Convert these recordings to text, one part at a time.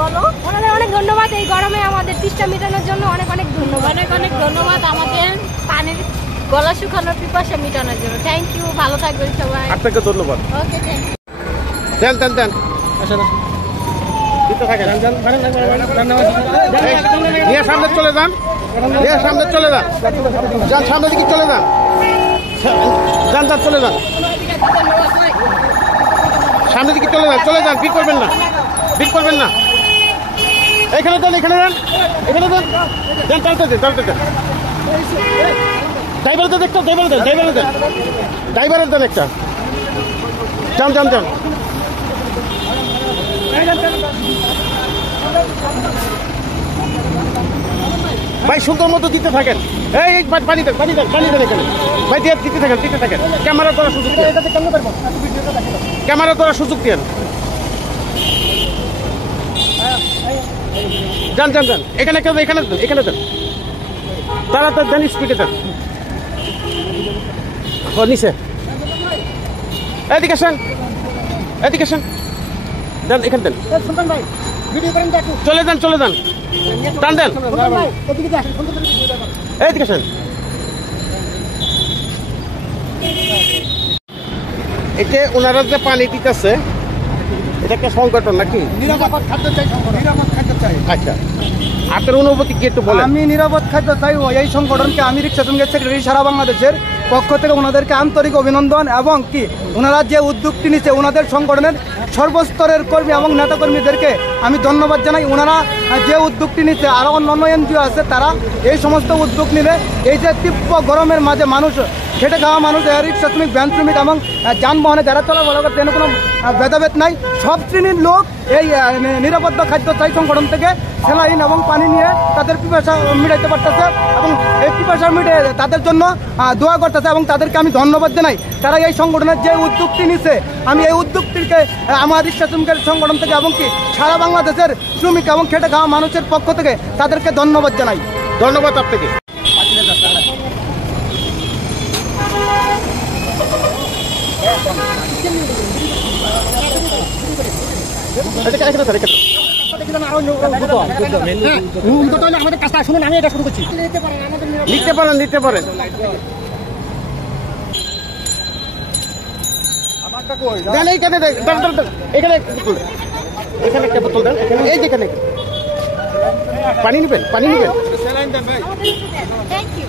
বলো, ওনাদের অনেক ধন্যবাদ এই গরমে আমাদের তৃষ্ণা মেটানোর জন্য। অনেক অনেক ধন্যবাদ, অনেক অনেক ধন্যবাদ আমাদের পানির গলা শুকানোর পিপাসা মেটানোর জন্য। থ্যাংক ইউ, ভালো থাকবেন সবাই। আপনাকে ধন্যবাদ। ওকে, থ্যাংক ইউ। দেন দেন দেন, নিয়ে সামনে চলে যান, নিয়ে সামনে চলে যান, যান সামনের দিকে চলে যান, যান যান চলে যান, সামনের দিকে চলে যান, চলে যান, ভিড় করবেন না, ভিড় করবেন না। এখানে দেন, এখানে দেন, এখানে দেন, দেন, টানতে দেন, টানতে দেন। ড্রাইভার দেন একটা, ড্রাইভার দেন, ড্রাইভার দেন, ড্রাইভারের দেন একটা। যান যান যান, ভাই সুন্দর মতো দিতে থাকেন। এই পানি দেন, পানি দেন, পানি দেন এখানে ভাই, দিয়ে দিতে থাকেন, দিতে থাকেন। ক্যামেরা ধরার সুযোগ দেন, ক্যামেরা ধরার সুযোগ দেন। যান যান যান, এখানে কেউ, এখানে দেন, এখানে দেন, তাড়াতাড়ি দেন, স্পিডে দেন। নিচে এদিকে আসেন, এদিকে আসেন, দেন, এখানে দেন, চলে যান, চলে যান, টান দেন, এদিকে আসেন। এটা ওনারা যে পানি দিতেছে, এটা একটা সংগঠন নাকি? নিরাপদ খাদ্য চাই, নিরাপদ খাদ্য চাই। আচ্ছা, আপনার অনুভূতি কি একটু বলেন? আমি নিরাপদ খাদ্য চাই, এই সংগঠনকে আমি রিক্সা সঙ্গে সেক্রেটারি সারা বাংলাদেশের পক্ষ থেকে ওনাদেরকে আন্তরিক অভিনন্দন, এবং কি ওনারা যে উদ্যোগটি নিচ্ছে ওনাদের সংগঠনের সর্বস্তরের কর্মী এবং নেতাকর্মীদেরকে আমি ধন্যবাদ জানাই। ওনারা যে উদ্যোগটি নিচ্ছে, আরও অন্যান্য এনজিও আছে, তারা এই সমস্ত উদ্যোগ নিলে এই যে তীব্র গরমের মাঝে মানুষ, খেটে খাওয়া মানুষ, রিক্সা শ্রমিক, ভ্যান শ্রমিক এবং যানবাহনে যারা চলাফেরা করছে, এর কোনো ভেদাভেদ নাই। সব শ্রেণীর লোক এই নিরাপত্তা খাদ্য চাই সংগঠন থেকে স্যালাইন এবং পানি নিয়ে তাদের পিপাসা মিটাইতে পারতেছে, এবং এই পিপাসা মিটে তাদের জন্য দোয়া করতেছে, এবং তাদেরকে আমি ধন্যবাদ জানাই। তারা এই সংগঠনের যে উদ্যোগটি নিচ্ছে, আমি এই উদ্যোগটিকে আমার রিক্সা শ্রমিকের সংগঠন থেকে এবং কি সারা বাংলাদেশের শ্রমিক এবং খেটে খাওয়া মানুষের পক্ষ থেকে তাদেরকে ধন্যবাদ জানাই। ধন্যবাদ আপনাকে। আমাদের কাজটা শুনুন, আমি এটা শুরু করছি। লিখতে পারেন, লিখতে পারেন। দেন এইখানে, এখানে, এখানে একটা বোতল দেন, এখানে, এই যেখানে পানি নেবেন, পানি নেবেন। Thank you.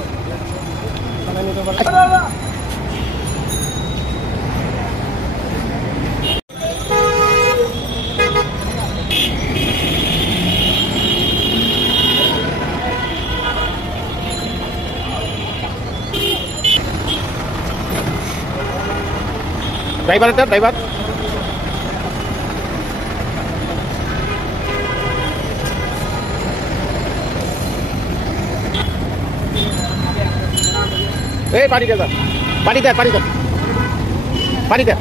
ড্রাইভার দেন, ড্রাইভার। এই পানি দেন, পানি দেন, পানি দেন, পানি দেন।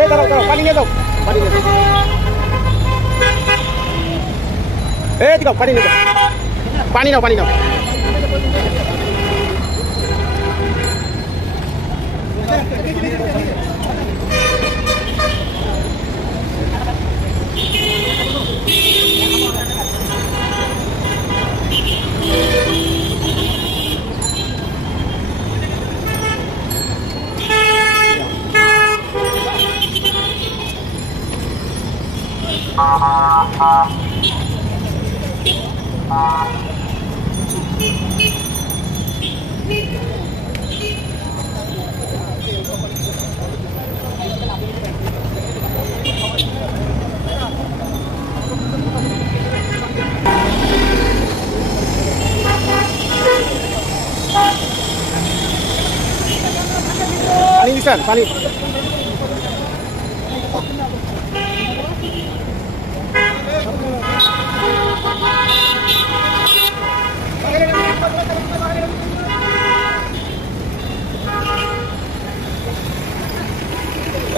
এই দাঁড়াও, দাঁড়াও, পানি নিয়ে দাও, পানি নিয়ে দাও। এই দিকে পানি নিয়ে দাও, পানি নাও, পানি নাও। পানি দিছেন, পানি।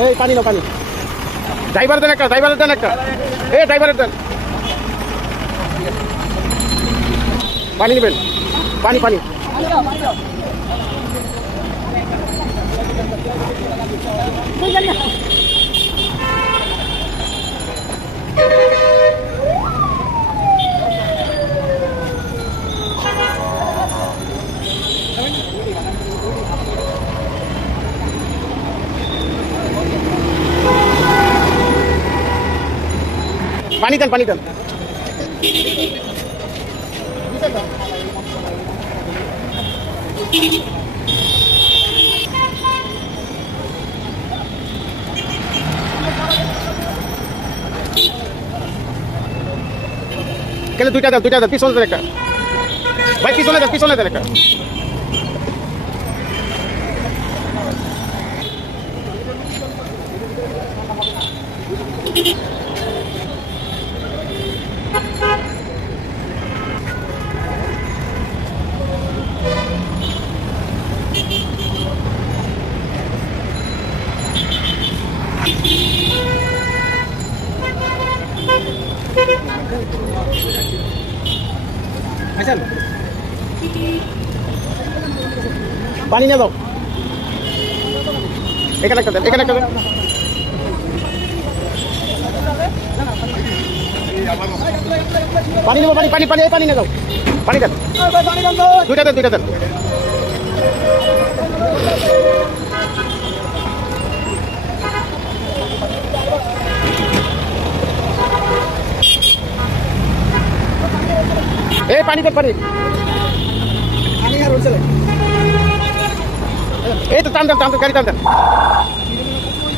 এই পানি নাও, পানি। ড্রাইভার দেন একটা, ড্রাইভারের দেন একটা, ড্রাইভারের দেন। পানি নেবেন, পানি পানি। পানি দেন, পানি দেন। কেন দুইটা দেন, দুইটা দেন, পিছনে দেন একটা ভাই, পিছনে দেন, পিছনে দেন একটা। পানি নিয়ে দাও, এখানে একটা দেন, এখানে একটা দেন। পানি নেবো, পানি পানি পানি, এই পানি নিয়ে দাও, পানি দেন, দুইটা দেন, দুইটা দেন। এই পানি দেন, পানি। এই তো টান দেন, টান দেন, গাড়ি টান দেন,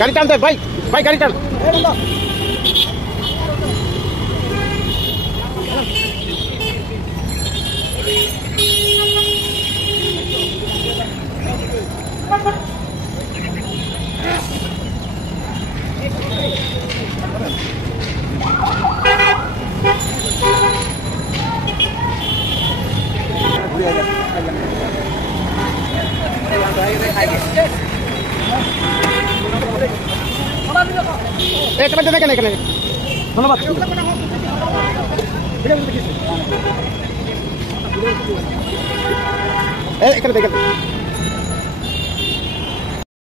গাড়ি টান দেন ভাই, ভাই গাড়ি টান। এখানে দেন, এখানে এখানে, ধন্যবাদ। এখানে দেখেন।